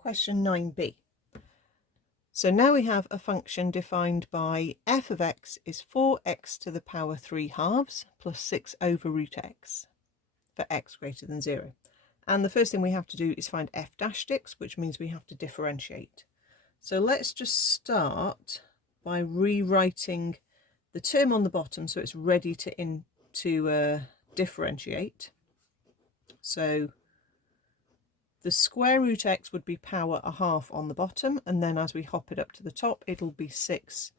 question 9b. So now we have a function defined by f of x is 4x to the power 3 halves plus 6 over root x for x greater than 0. And the first thing we have to do is find f dashed x, which means we have to differentiate. So let's just start by rewriting the term on the bottom so it's ready to differentiate. So the square root x would be power a half on the bottom, and then as we hop it up to the top, it'll be 6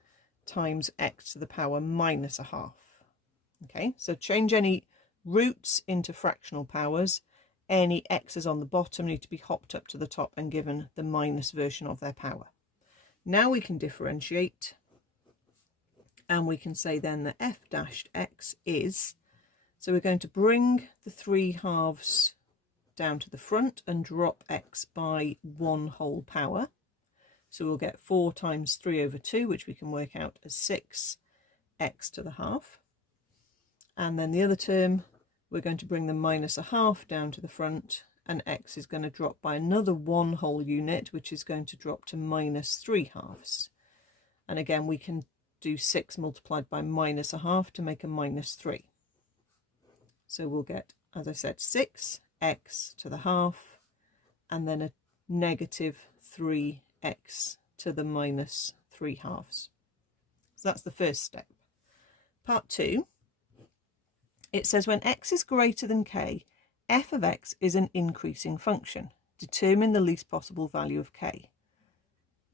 times x to the power minus a half. Okay, so change any roots into fractional powers. Any x's on the bottom need to be hopped up to the top and given the minus version of their power. Now we can differentiate, and we can say then that f dashed x is, so we're going to bring the 3 halves down to the front and drop x by 1 whole power. So we'll get 4 times 3 over 2, which we can work out as 6x to the half. And then the other term, we're going to bring the minus a half down to the front, and x is going to drop by another 1 whole unit, which is going to drop to minus 3 halves. And again, we can do 6 multiplied by minus a half to make a minus 3. So we'll get, as I said, 6x to the half, and then a negative 3x to the minus 3 halves. So that's the first step. Part 2, it says when x is greater than k, f of x is an increasing function. Determine the least possible value of k.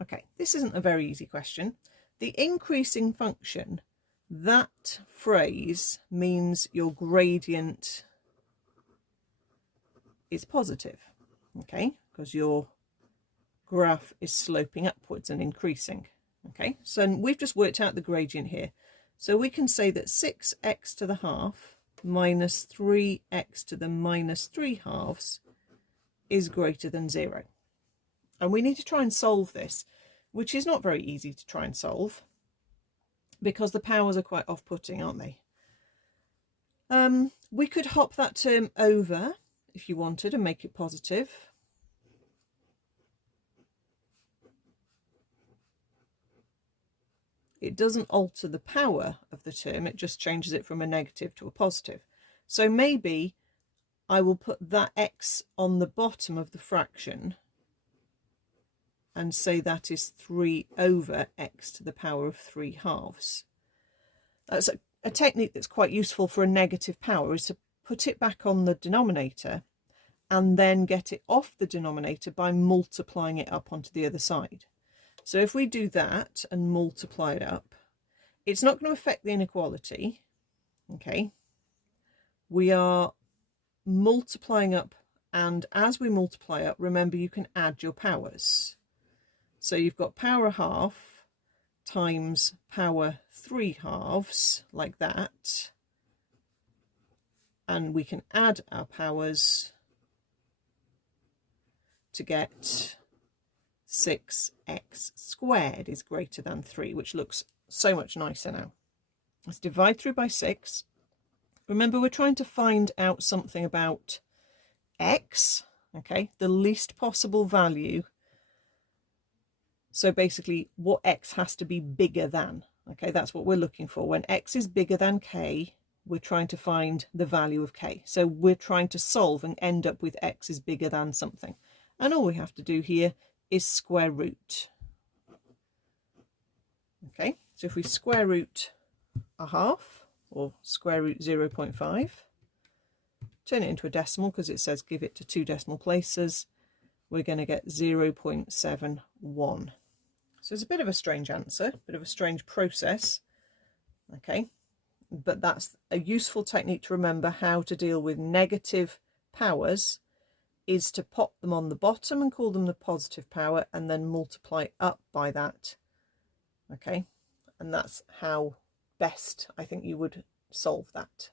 Okay, this isn't a very easy question. The increasing function, that phrase means your gradient is positive, okay, because your graph is sloping upwards and increasing. Okay, so we've just worked out the gradient here. So we can say that 6x to the half minus 3x to the minus 3 halves is greater than 0. And we need to try and solve this, which is not very easy to try and solve because the powers are quite off-putting, aren't they? We could hop that term over if you wanted and make it positive. It doesn't alter the power of the term, it just changes it from a negative to a positive. So maybe I will put that x on the bottom of the fraction and say that is 3 over x to the power of 3 halves. That's a technique that's quite useful for a negative power, is to put it back on the denominator and then get it off the denominator by multiplying it up onto the other side. So if we do that and multiply it up, it's not going to affect the inequality. Okay, we are multiplying up, and as we multiply up, remember you can add your powers. So you've got power half times power 3 halves, like that, and we can add our powers to get 6x squared is greater than 3, which looks so much nicer now. Let's divide through by 6. Remember, we're trying to find out something about x, okay, the least possible value. So basically what x has to be bigger than, okay, that's what we're looking for. When x is bigger than k, we're trying to find the value of k. So we're trying to solve and end up with x is bigger than something. And all we have to do here is square root. Okay, so if we square root a half, or square root 0.5, turn it into a decimal because it says give it to 2 decimal places, we're going to get 0.71. So it's a bit of a strange answer, a bit of a strange process, okay, but that's a useful technique to remember how to deal with negative powers, is to pop them on the bottom and call them the positive power and then multiply up by that. Okay, and that's how best I think you would solve that.